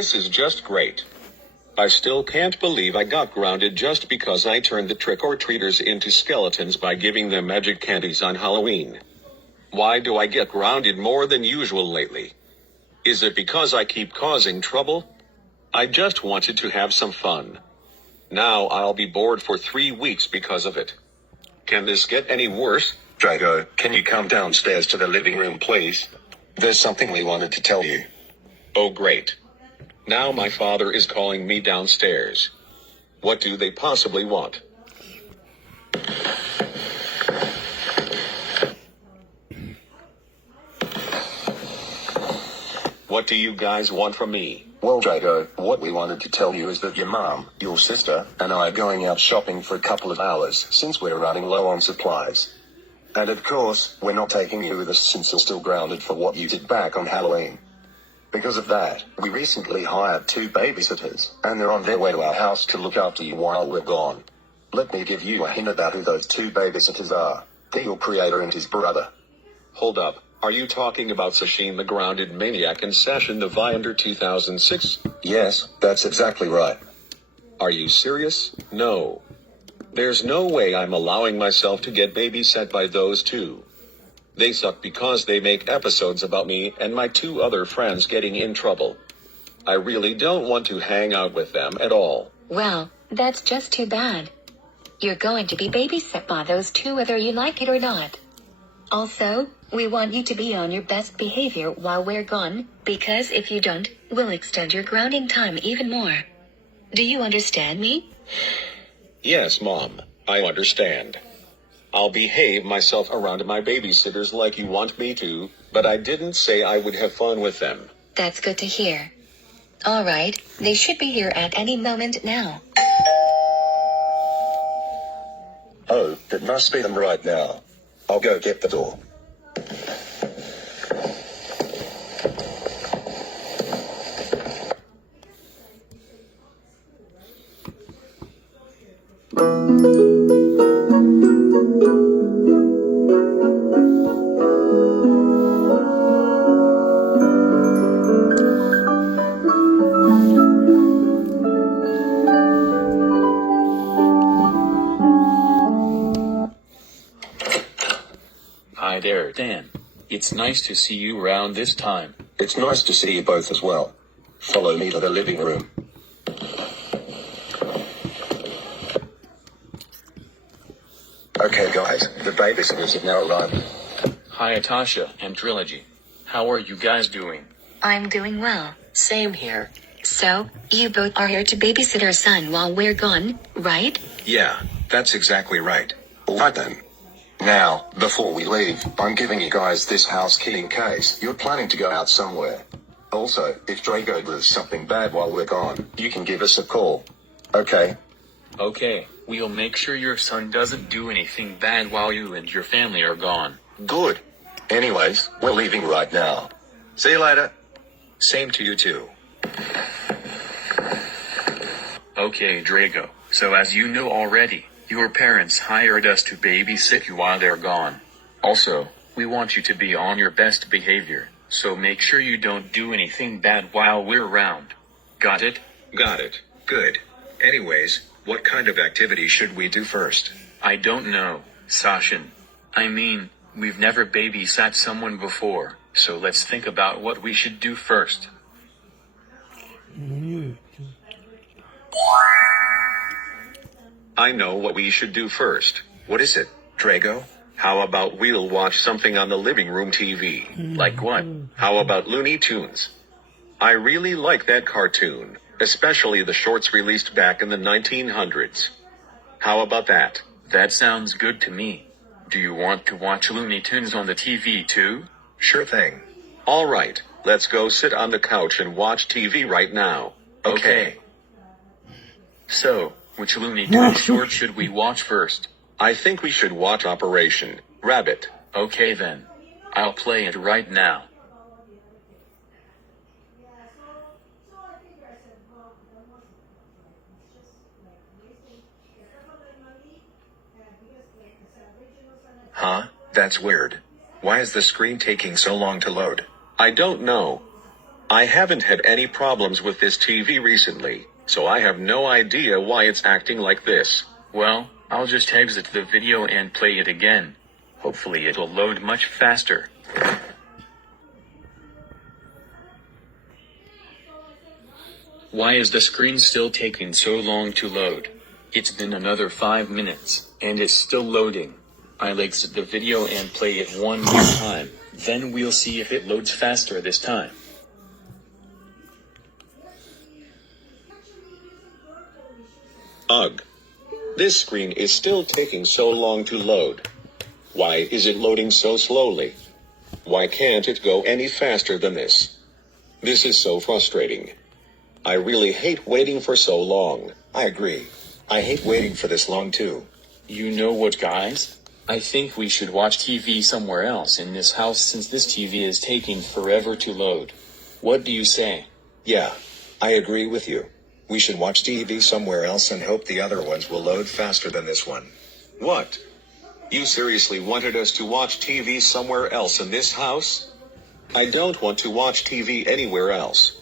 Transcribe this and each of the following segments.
This is just great. I still can't believe I got grounded just because I turned the trick-or-treaters into skeletons by giving them magic candies on Halloween. Why do I get grounded more than usual lately? Is it because I keep causing trouble? I just wanted to have some fun. Now I'll be bored for 3 weeks because of it. Can this get any worse? Draigo, can you come downstairs to the living room, please? There's something we wanted to tell you. Oh great. Now my father is calling me downstairs. What do they possibly want? What do you guys want from me? Well, Draigo, what we wanted to tell you is that your mom, your sister, and I are going out shopping for a couple of hours since we're running low on supplies. And of course, we're not taking you with us since you're still grounded for what you did back on Halloween. Because of that, we recently hired 2 babysitters, and they're on their way to our house to look after you while we're gone. Let me give you a hint about who those 2 babysitters are. They're your creator and his brother. Hold up. Are you talking about Sashin the Grounded Maniac and Sashin the Viander 2006? Yes, that's exactly right. Are you serious? No. There's no way I'm allowing myself to get babysat by those 2. They suck because they make episodes about me and my 2 other friends getting in trouble. I really don't want to hang out with them at all. Well, that's just too bad. You're going to be babysat by those 2 whether you like it or not. Also, we want you to be on your best behavior while we're gone, because if you don't, we'll extend your grounding time even more. Do you understand me? Yes, Mom, I understand. I'll behave myself around my babysitters like you want me to, but I didn't say I would have fun with them. That's good to hear. All right, they should be here at any moment now. Oh, it must be them right now. I'll go get the door. Hi there, Dan. It's nice to see you around this time. It's nice to see you both as well. Follow me to the living room. Okay guys, the babysitters have now arrived. Hi Atasha and Trilogy. How are you guys doing? I'm doing well. Same here. So, you both are here to babysit our son while we're gone, right? Yeah, that's exactly right. Alright then. Now, before we leave, I'm giving you guys this house key in case you're planning to go out somewhere. Also, if Draigo does something bad while we're gone, you can give us a call. Okay? Okay, we'll make sure your son doesn't do anything bad while you and your family are gone. Good. Anyways, we're leaving right now. See you later. Same to you too. Okay, Draigo. So as you know already, your parents hired us to babysit you while they're gone. Also, we want you to be on your best behavior, so make sure you don't do anything bad while we're around. Got it? Got it. Good. Anyways, what kind of activity should we do first? I don't know, Sashin. I mean, we've never babysat someone before, so let's think about what we should do first. I know what we should do first. What is it, Draigo? How about we'll watch something on the living room TV? Like what? How about Looney Tunes? I really like that cartoon, especially the shorts released back in the 1900s. How about that? That sounds good to me. Do you want to watch Looney Tunes on the TV too? Sure thing. All right, let's go sit on the couch and watch TV right now. Okay. So, which Looney Tunes short should we watch first? I think we should watch Operation Rabbit. Okay then. I'll play it right now. Huh? That's weird. Why is the screen taking so long to load? I don't know. I haven't had any problems with this TV recently, so I have no idea why it's acting like this. Well, I'll just exit the video and play it again. Hopefully it'll load much faster. Why is the screen still taking so long to load? It's been another 5 minutes, and it's still loading. I'll exit the video and play it one more time, then we'll see if it loads faster this time. Ugh. This screen is still taking so long to load. Why is it loading so slowly? Why can't it go any faster than this? This is so frustrating. I really hate waiting for so long. I agree. I hate waiting for this long too. You know what, guys? I think we should watch TV somewhere else in this house since this TV is taking forever to load. What do you say? Yeah, I agree with you. We should watch TV somewhere else and hope the other ones will load faster than this one. What? You seriously wanted us to watch TV somewhere else in this house? I don't want to watch TV anywhere else.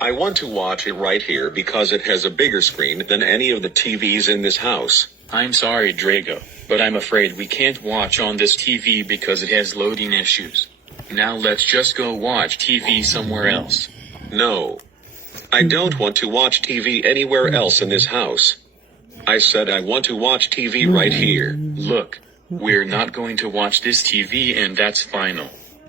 I want to watch it right here because it has a bigger screen than any of the TVs in this house. I'm sorry, Draigo, but I'm afraid we can't watch on this TV because it has loading issues. Now let's just go watch TV somewhere else. No. I don't want to watch TV anywhere else in this house. I said I want to watch TV right here. Look, we're not going to watch this TV and that's final.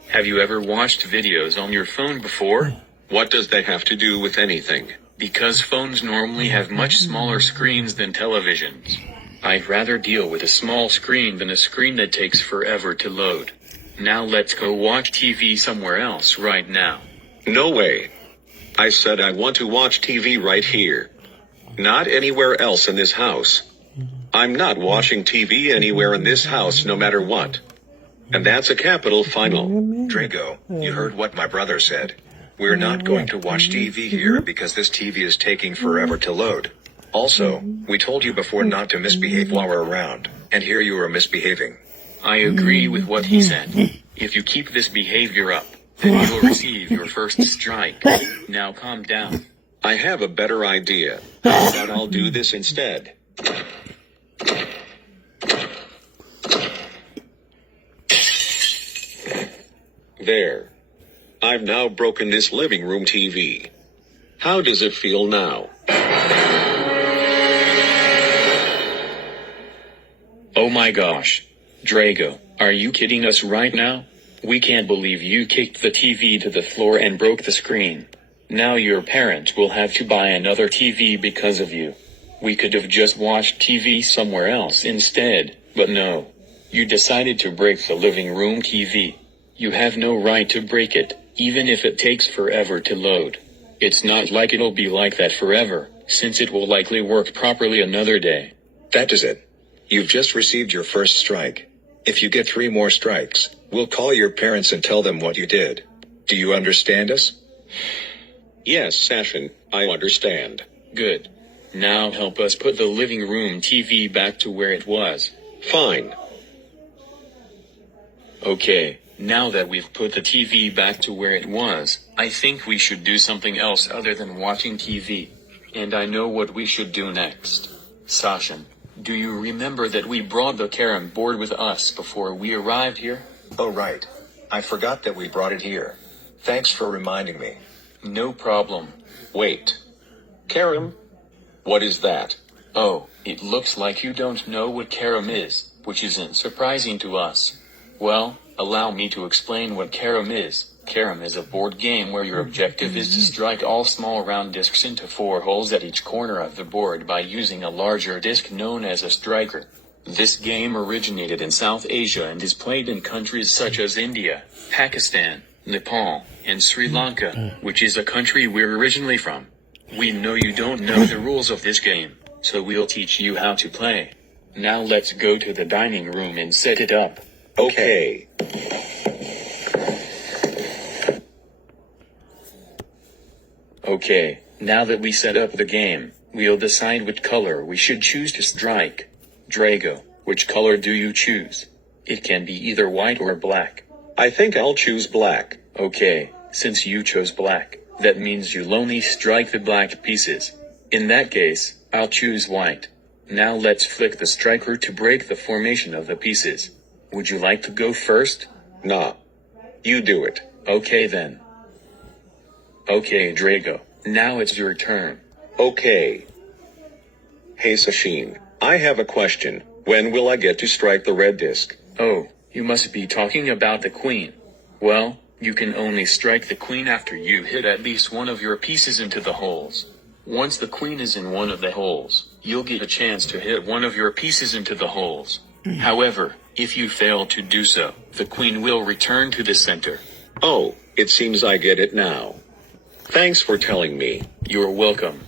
Have you ever watched videos on your phone before? What does that have to do with anything? Because phones normally have much smaller screens than televisions. I'd rather deal with a small screen than a screen that takes forever to load. Now let's go watch TV somewhere else right now. No way. I said I want to watch TV right here. Not anywhere else in this house. I'm not watching TV anywhere in this house no matter what. And that's a capital final. Draigo, you heard what my brother said. We're not going to watch TV here because this TV is taking forever to load. Also, we told you before not to misbehave while we're around, and here you are misbehaving. I agree with what he said. If you keep this behavior up, then you will receive your first strike. Now calm down. I have a better idea. How about I'll do this instead? There. I've now broken this living room TV. How does it feel now? Oh my gosh. Draigo, are you kidding us right now? We can't believe you kicked the TV to the floor and broke the screen. Now your parents will have to buy another TV because of you. We could have just watched TV somewhere else instead, but no. You decided to break the living room TV. You have no right to break it, even if it takes forever to load. It's not like it'll be like that forever, since it will likely work properly another day. That is it. You've just received your first strike. If you get 3 more strikes, we'll call your parents and tell them what you did. Do you understand us? Yes, Sashin, I understand. Good. Now help us put the living room TV back to where it was. Fine. Okay, now that we've put the TV back to where it was, I think we should do something else other than watching TV. And I know what we should do next. Sashin, do you remember that we brought the carom board with us before we arrived here? Oh right. I forgot that we brought it here. Thanks for reminding me. No problem. Wait. Carom? What is that? Oh, it looks like you don't know what carom is, which isn't surprising to us. Well, allow me to explain what carom is. Carom is a board game where your objective is to strike all small round discs into 4 holes at each corner of the board by using a larger disc known as a striker. This game originated in South Asia and is played in countries such as India, Pakistan, Nepal, and Sri Lanka, which is a country we're originally from. We know you don't know the rules of this game, so we'll teach you how to play. Now let's go to the dining room and set it up. Okay. Okay, now that we set up the game, we'll decide which color we should choose to strike. Draigo, which color do you choose? It can be either white or black. I think I'll choose black. Okay, since you chose black, That means you'll only strike the black pieces. In that case, I'll choose white. Now let's flick the striker to break the formation of the pieces. Would you like to go first? Nah. You do it. Okay then. Okay, Draigo. Now it's your turn. Okay. Hey Sashin, I have a question. When will I get to strike the red disc? Oh, you must be talking about the queen. Well, you can only strike the queen after you hit at least one of your pieces into the holes. Once the queen is in one of the holes, you'll get a chance to hit one of your pieces into the holes. However, if you fail to do so, the queen will return to the center. Oh, it seems I get it now. Thanks for telling me. You're welcome.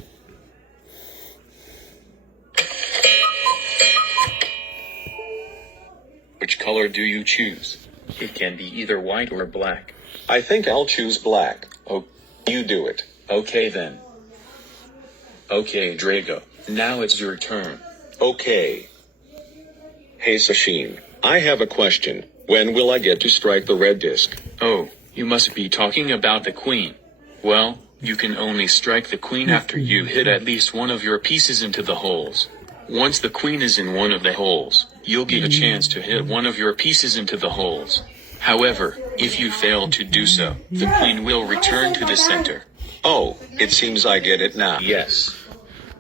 Which color do you choose? It can be either white or black. I think I'll choose black. Oh, You do it. okay then. Okay, Draigo. Now it's your turn. Okay. Hey Sashin, I have a question. When will I get to strike the red disc? Oh, you must be talking about the queen. Well, you can only strike the queen after you hit at least one of your pieces into the holes. Once the queen is in one of the holes, you'll get a chance to hit one of your pieces into the holes. However, if you fail to do so, the queen will return to the center. Oh, it seems I get it now. Yes.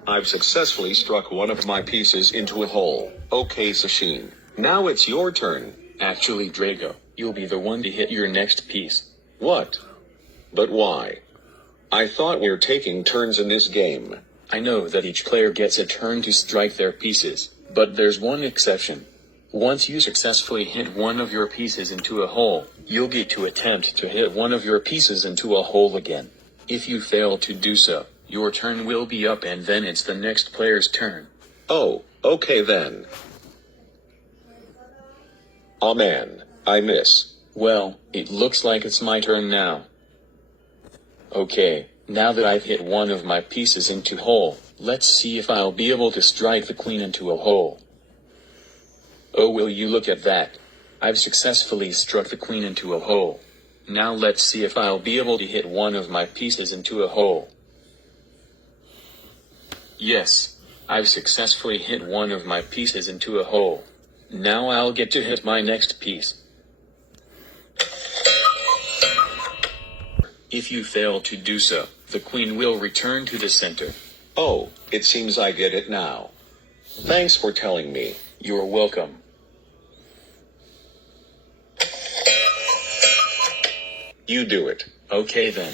I've successfully struck one of my pieces into a hole. Okay, Sashin. Now it's your turn. Actually, Draigo, you'll be the one to hit your next piece. What? But why? I thought we're taking turns in this game. I know that each player gets a turn to strike their pieces, but there's one exception. Once you successfully hit one of your pieces into a hole, you'll get to attempt to hit one of your pieces into a hole again. If you fail to do so, your turn will be up and then it's the next player's turn. Oh, okay then. Aw man, I miss. Well, it looks like it's my turn now. Okay, now that I've hit one of my pieces into hole, let's see if I'll be able to strike the queen into a hole. Oh, will you look at that? I've successfully struck the queen into a hole. Now let's see if I'll be able to hit one of my pieces into a hole. Yes, I've successfully hit one of my pieces into a hole. Now I'll get to hit my next piece. If you fail to do so, the queen will return to the center. Oh, it seems I get it now. Thanks for telling me. You're welcome. You do it. Okay then.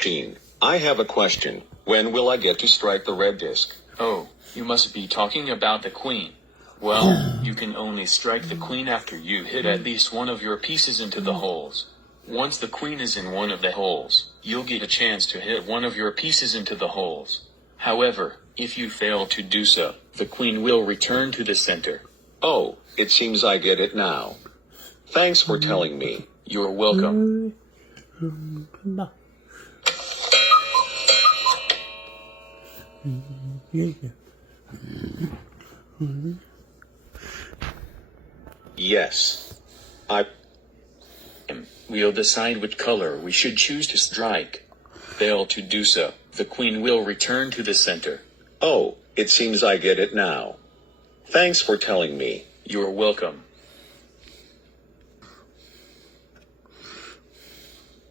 Gene, I have a question. When will I get to strike the red disc? Oh, you must be talking about the queen. Well, you can only strike the queen after you hit at least one of your pieces into the holes. Once the queen is in one of the holes, you'll get a chance to hit one of your pieces into the holes. However, if you fail to do so, the queen will return to the center. Oh, it seems I get it now. Thanks for telling me. You're welcome. Yes. We'll decide which color we should choose to strike. Fail to do so, the queen will return to the center. Oh, it seems I get it now. Thanks for telling me. You're welcome.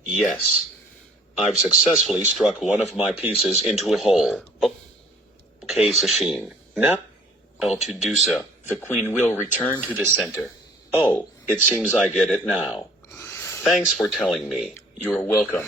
Yes. I've successfully struck one of my pieces into a hole. Okay, Sashin. Now. Fail to do so, the queen will return to the center. Oh, it seems I get it now. Thanks for telling me. You're welcome.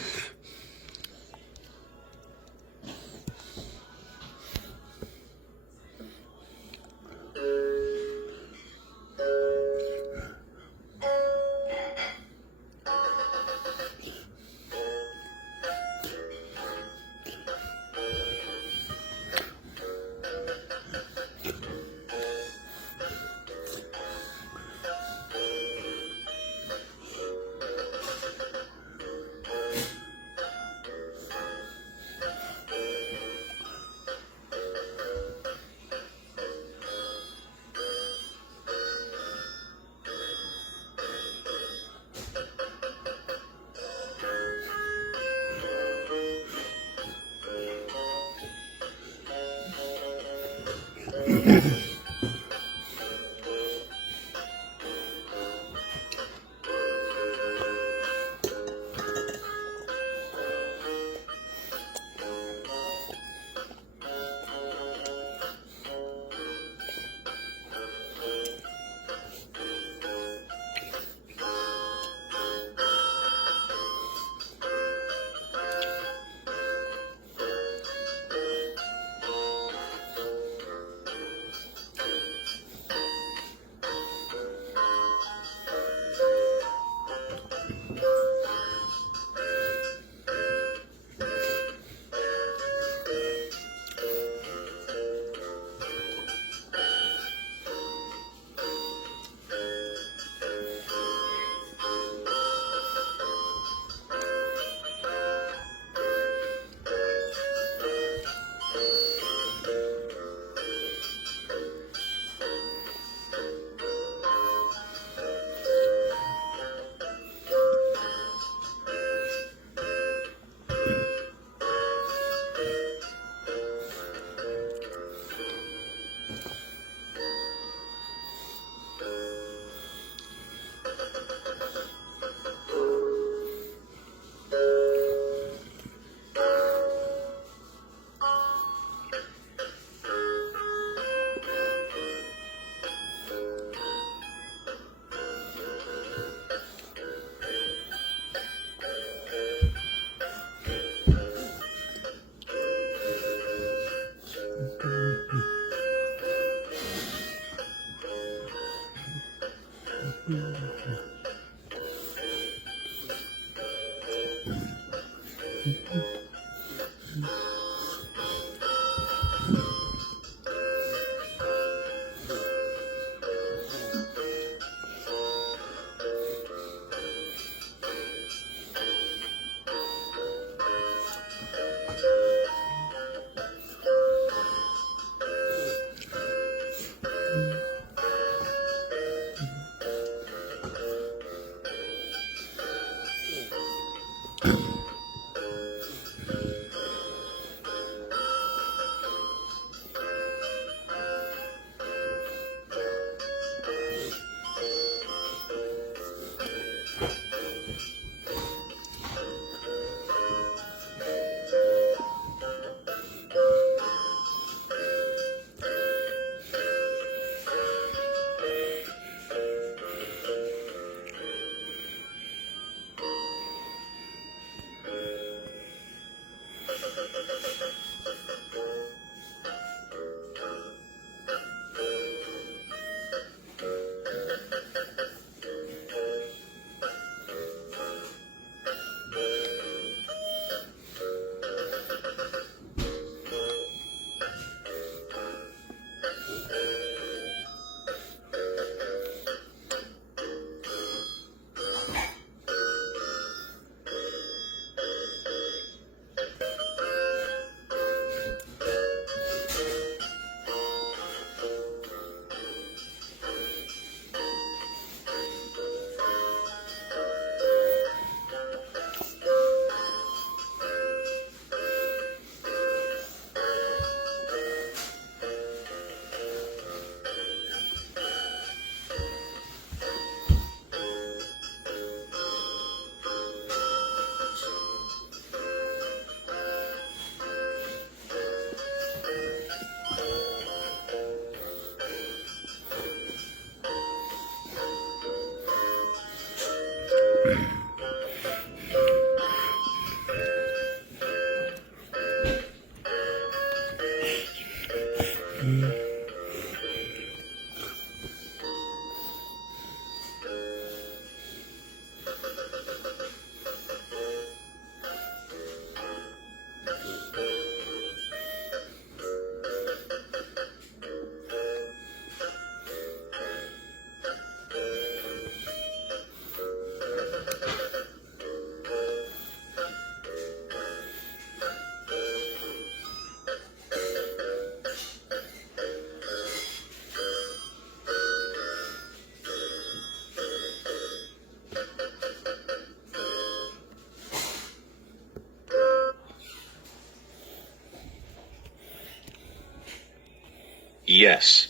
Yes.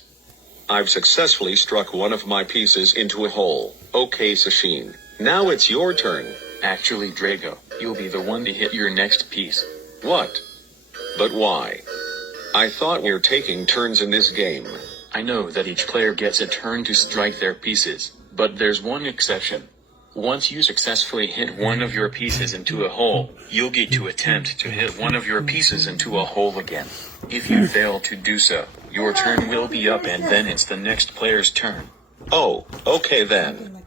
I've successfully struck one of my pieces into a hole. Okay, Sashin. Now it's your turn. Actually, Draigo, you'll be the one to hit your next piece. What? But why? I thought we're taking turns in this game. I know that each player gets a turn to strike their pieces, but there's one exception. Once you successfully hit one of your pieces into a hole, you'll get to attempt to hit one of your pieces into a hole again. If you fail to do so, your turn will be up and then it's the next player's turn. Oh, okay then.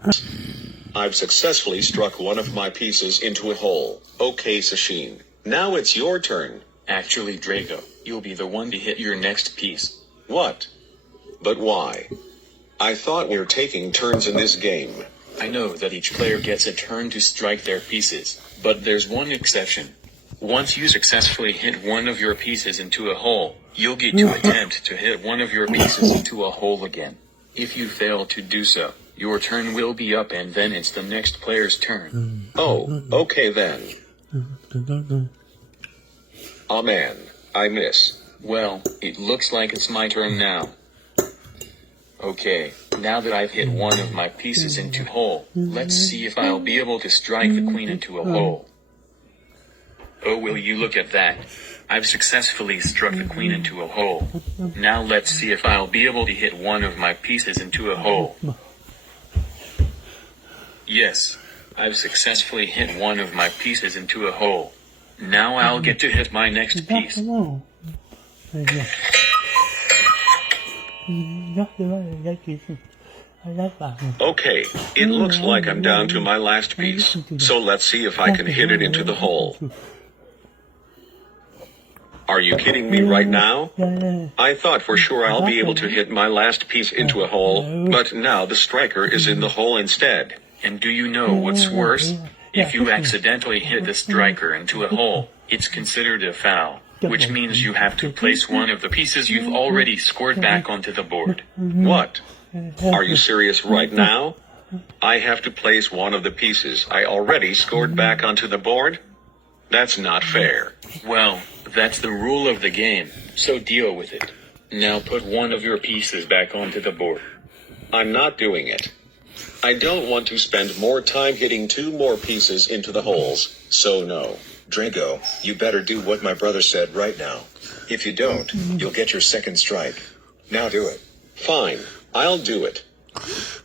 I've successfully struck one of my pieces into a hole. Okay, Sashin. Now it's your turn. Actually, Draigo, you'll be the one to hit your next piece. What? But why? I thought we're taking turns in this game. I know that each player gets a turn to strike their pieces, but there's one exception. Once you successfully hit one of your pieces into a hole, you'll get to attempt to hit one of your pieces into a hole again. If you fail to do so, your turn will be up and then it's the next player's turn. Oh, okay then. Oh man, I miss. Well, it looks like it's my turn now. Okay, now that I've hit one of my pieces into a hole, let's see if I'll be able to strike the queen into a hole. Oh, will you look at that? I've successfully struck the queen into a hole. Now let's see if I'll be able to hit one of my pieces into a hole. Yes, I've successfully hit one of my pieces into a hole. Now I'll get to hit my next piece. Okay, it looks like I'm down to my last piece. So let's see if I can hit it into the hole. Are you kidding me right now? I thought for sure I'll be able to hit my last piece into a hole, but now the striker is in the hole instead. And do you know what's worse? If you accidentally hit the striker into a hole, it's considered a foul, which means you have to place one of the pieces you've already scored back onto the board. What? Are you serious right now? I have to place one of the pieces I already scored back onto the board? That's not fair. Well, that's the rule of the game, so deal with it. Now put one of your pieces back onto the board. I'm not doing it. I don't want to spend more time hitting two more pieces into the holes, so no. Draigo, you better do what my brother said right now. If you don't, you'll get your second strike. Now do it. Fine, I'll do it.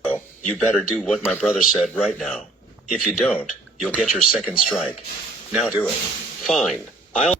Oh, you better do what my brother said right now. If you don't, you'll get your second strike. Now do it. Fine, I'll...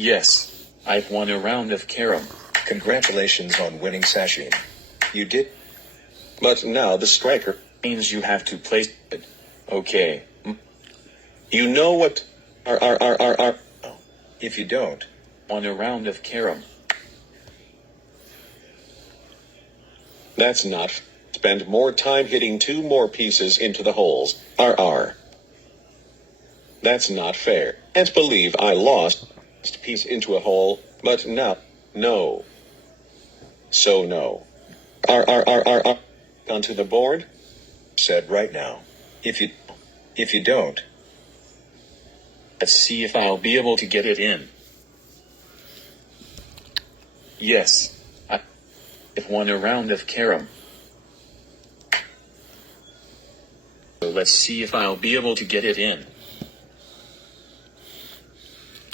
Yes. I've won a round of carom. Congratulations on winning sashimi. You did. But now the striker. Means you have to place it. Okay. You know what? If you don't, Won a round of carom. That's not. Spend more time hitting 2 more pieces into the holes. RR. That's not fair. Can't believe I lost piece into a hole, but now, no. So no. RR. Onto the board? said right now. If you don't, Let's see if I'll be able to get it in. Yes. I've won a round of carom. So let's see if I'll be able to get it in.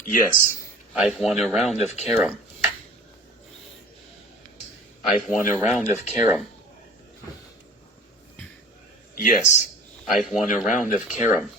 Yes. I've won a round of carom. I've won a round of carom. Yes. I've won a round of carom.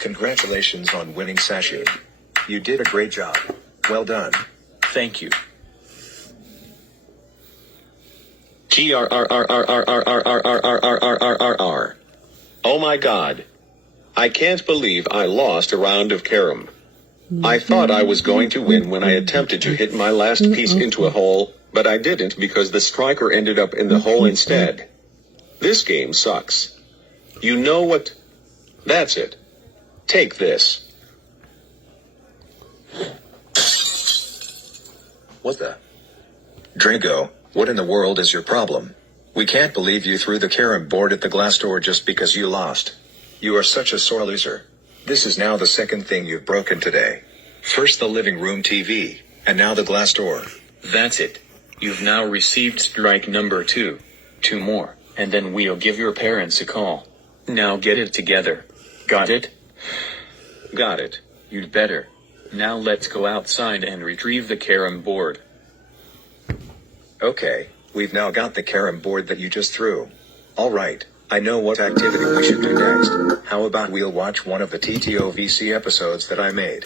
Congratulations on winning Sashi. You did a great job. Well done. Thank you. TRRRRRRRRRRRRRRRR. Oh my god. I can't believe I lost a round of carom. I thought I was going to win when I attempted to hit my last piece into a hole, but I didn't because the striker ended up in the hole instead. This game sucks. You know what? That's it. Take this. What the? Draigo, what in the world is your problem? We can't believe you threw the carom board at the glass door just because you lost. You are such a sore loser. This is now the second thing you've broken today. First the living room TV, and now the glass door. That's it. You've now received strike number 2. 2 more, and then we'll give your parents a call. Now get it together. Got it? Got it. You'd better. Now let's go outside and retrieve the carom board. Okay, we've now got the carom board that you just threw. Alright, I know what activity we should do next. How about we'll watch one of the TTOVC episodes that I made?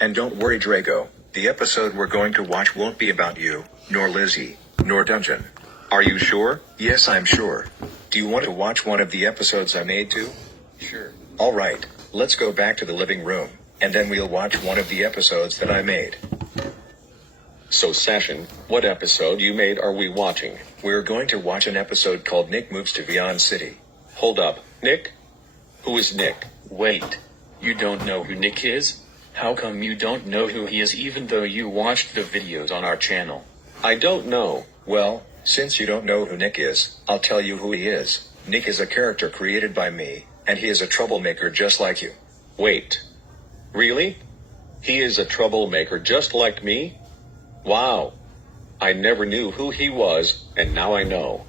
And don't worry Draigo, the episode we're going to watch won't be about you, nor Lizzie, nor Dungeon. Are you sure? Yes, I'm sure. Do you want to watch one of the episodes I made too? Sure. Alright, let's go back to the living room, and then we'll watch one of the episodes that I made. So Sashin, what episode you made are we watching? We're going to watch an episode called Nick Moves to Beyond City. Hold up, Nick? Who is Nick? Wait. You don't know who Nick is? How come you don't know who he is even though you watched the videos on our channel? I don't know. Well, since you don't know who Nick is, I'll tell you who he is. Nick is a character created by me, and he is a troublemaker just like you. Wait. Really? He is a troublemaker just like me? Wow. I never knew who he was, and now I know.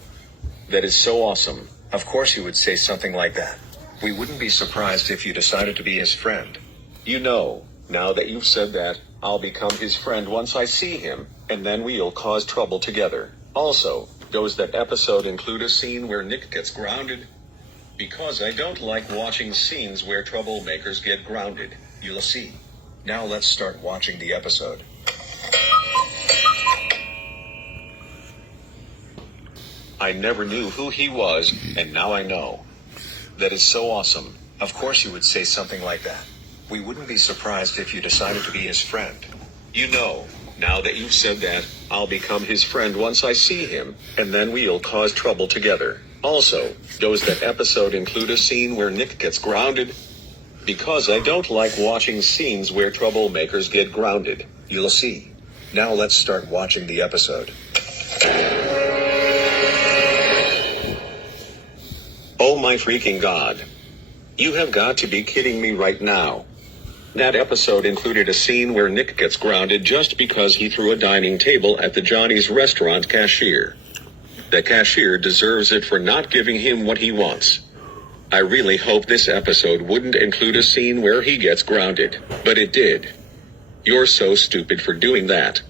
That is so awesome. Of course you would say something like that. We wouldn't be surprised if you decided to be his friend. You know, now that you've said that, I'll become his friend once I see him, and then we'll cause trouble together. Also, does that episode include a scene where Nick gets grounded? Because I don't like watching scenes where troublemakers get grounded. You'll see. Now let's start watching the episode. I never knew who he was, and now I know. That is so awesome. Of course you would say something like that. We wouldn't be surprised if you decided to be his friend. You know, now that you've said that, I'll become his friend once I see him, and then we'll cause trouble together. Also, does that episode include a scene where Nick gets grounded? Because I don't like watching scenes where troublemakers get grounded. You'll see. Now let's start watching the episode. Oh my freaking god. You have got to be kidding me right now. That episode included a scene where Nick gets grounded just because he threw a dining table at the Johnny's restaurant cashier. The cashier deserves it for not giving him what he wants. I really hope this episode wouldn't include a scene where he gets grounded, but it did. You're so stupid for doing that.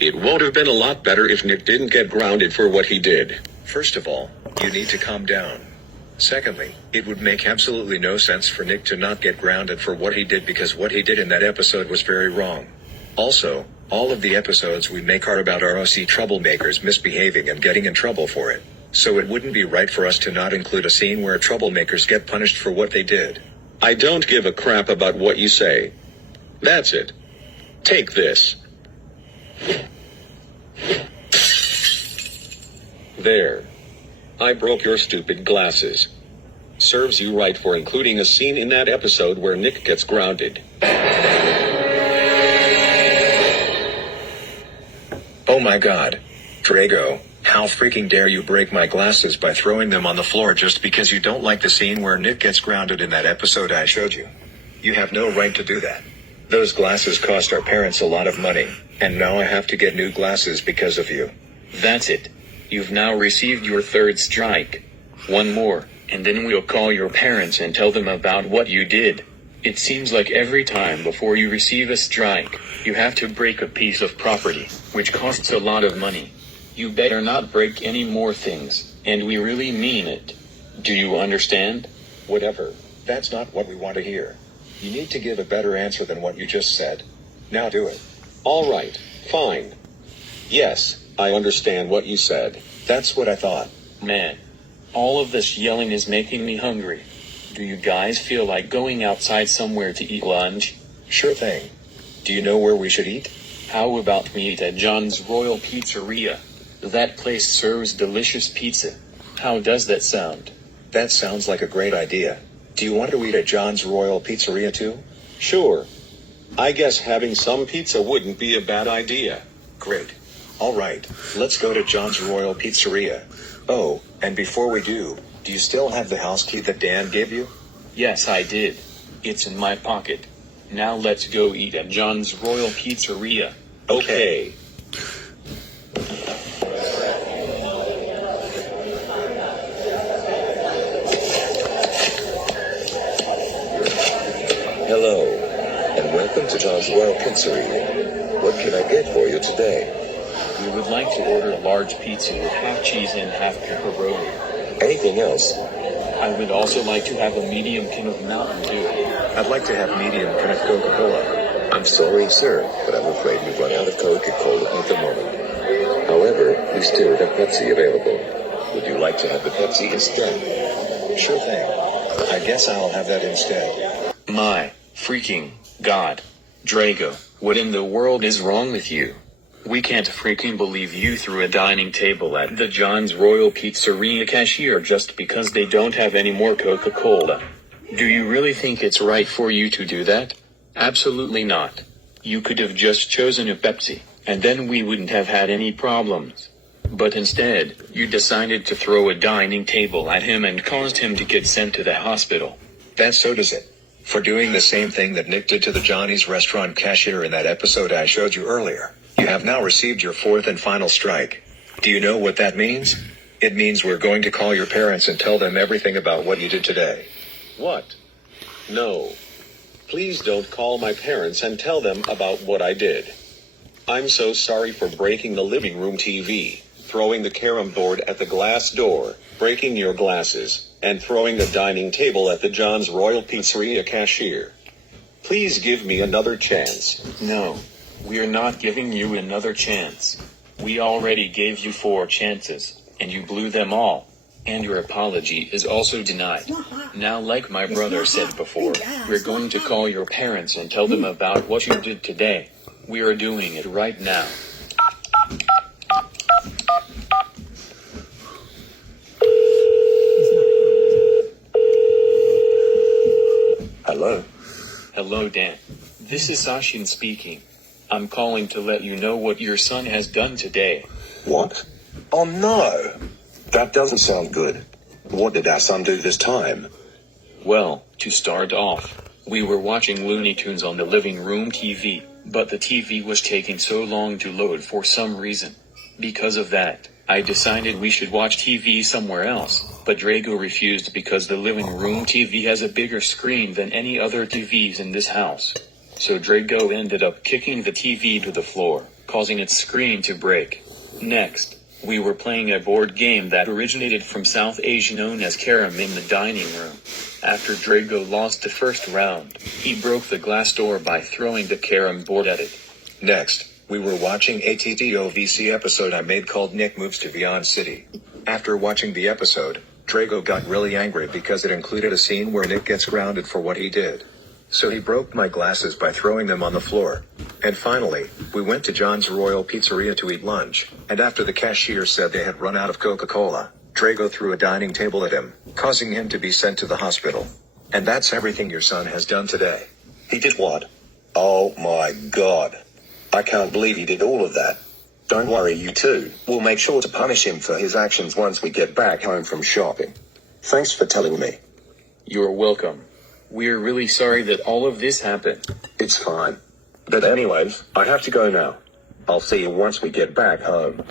It would have been a lot better if Nick didn't get grounded for what he did. First of all, you need to calm down. Secondly, it would make absolutely no sense for Nick to not get grounded for what he did because what he did in that episode was very wrong. Also, all of the episodes we make are about ROC troublemakers misbehaving and getting in trouble for it. So it wouldn't be right for us to not include a scene where troublemakers get punished for what they did. I don't give a crap about what you say. That's it. Take this. There. I broke your stupid glasses. Serves you right for including a scene in that episode where Nick gets grounded. Oh my god. Draigo, how freaking dare you break my glasses by throwing them on the floor just because you don't like the scene where Nick gets grounded in that episode I showed you? You have no right to do that. Those glasses cost our parents a lot of money, and now I have to get new glasses because of you. That's it. You've now received your third strike. One more, and then we'll call your parents and tell them about what you did. It seems like every time before you receive a strike, you have to break a piece of property, which costs a lot of money. You better not break any more things, and we really mean it. Do you understand? Whatever. That's not what we want to hear. You need to give a better answer than what you just said. Now do it. All right, fine. Yes, I understand what you said. That's what I thought. Man, all of this yelling is making me hungry. Do you guys feel like going outside somewhere to eat lunch? Sure thing. Do you know where we should eat? How about we eat at John's Royal Pizzeria? That place serves delicious pizza. How does that sound? That sounds like a great idea. Do you want to eat at John's Royal Pizzeria too? Sure. I guess having some pizza wouldn't be a bad idea. Great. All right, let's go to John's Royal Pizzeria. Oh, and before we do you still have the house key that Dan gave you? Yes, I did. It's in my pocket. Now let's go eat at John's Royal Pizzeria. Okay. Hello, and welcome to John's Royal Pizzeria. What can I get for you today? We would like to order a large pizza with half cheese and half pepperoni. Anything else? I would also like to have a medium can of Mountain Dew. I'd like to have medium can of Coca-Cola. I'm sorry, sir, but I'm afraid we've run out of Coca-Cola at the moment. However, we still have Pepsi available. Would you like to have the Pepsi instead? Sure thing. I guess I'll have that instead. My freaking God. Draigo, what in the world is wrong with you? We can't freaking believe you threw a dining table at the John's Royal Pizzeria cashier just because they don't have any more Coca-Cola. Do you really think it's right for you to do that? Absolutely not. You could have just chosen a Pepsi, and then we wouldn't have had any problems. But instead, you decided to throw a dining table at him and caused him to get sent to the hospital. That so does it. For doing the same thing that Nick did to the Johnny's restaurant cashier in that episode I showed you earlier. You have now received your fourth and final strike. Do you know what that means? It means we're going to call your parents and tell them everything about what you did today. What? No. Please don't call my parents and tell them about what I did. I'm so sorry for breaking the living room TV, throwing the carom board at the glass door, breaking your glasses, and throwing the dining table at the John's Royal Pizzeria cashier. Please give me another chance. No. We're not giving you another chance. We already gave you 4 chances, and you blew them all. And your apology is also denied. Now, like my brother said before, we're going to call your parents and tell them about what you did today. We are doing it right now. Hello? Hello, Dan. This is Sashin speaking. I'm calling to let you know what your son has done today. What? Oh no! That doesn't sound good. What did our son do this time? Well, to start off, we were watching Looney Tunes on the living room TV, but the TV was taking so long to load for some reason. Because of that, I decided we should watch TV somewhere else, but Draigo refused because the living room TV has a bigger screen than any other TVs in this house. So Draigo ended up kicking the TV to the floor, causing its screen to break. Next, we were playing a board game that originated from South Asia known as carom in the dining room. After Draigo lost the first round, he broke the glass door by throwing the carom board at it. Next, we were watching a TTOVC episode I made called Nick Moves to Beyond City. After watching the episode, Draigo got really angry because it included a scene where Nick gets grounded for what he did. So he broke my glasses by throwing them on the floor. And finally, we went to John's Royal Pizzeria to eat lunch, and after the cashier said they had run out of Coca-Cola, Draigo threw a dining table at him, causing him to be sent to the hospital. And that's everything your son has done today. He did what? Oh my God. I can't believe he did all of that. Don't worry, you two. We'll make sure to punish him for his actions once we get back home from shopping. Thanks for telling me. You're welcome. We're really sorry that all of this happened. It's fine. But anyways, I have to go now. I'll see you once we get back home.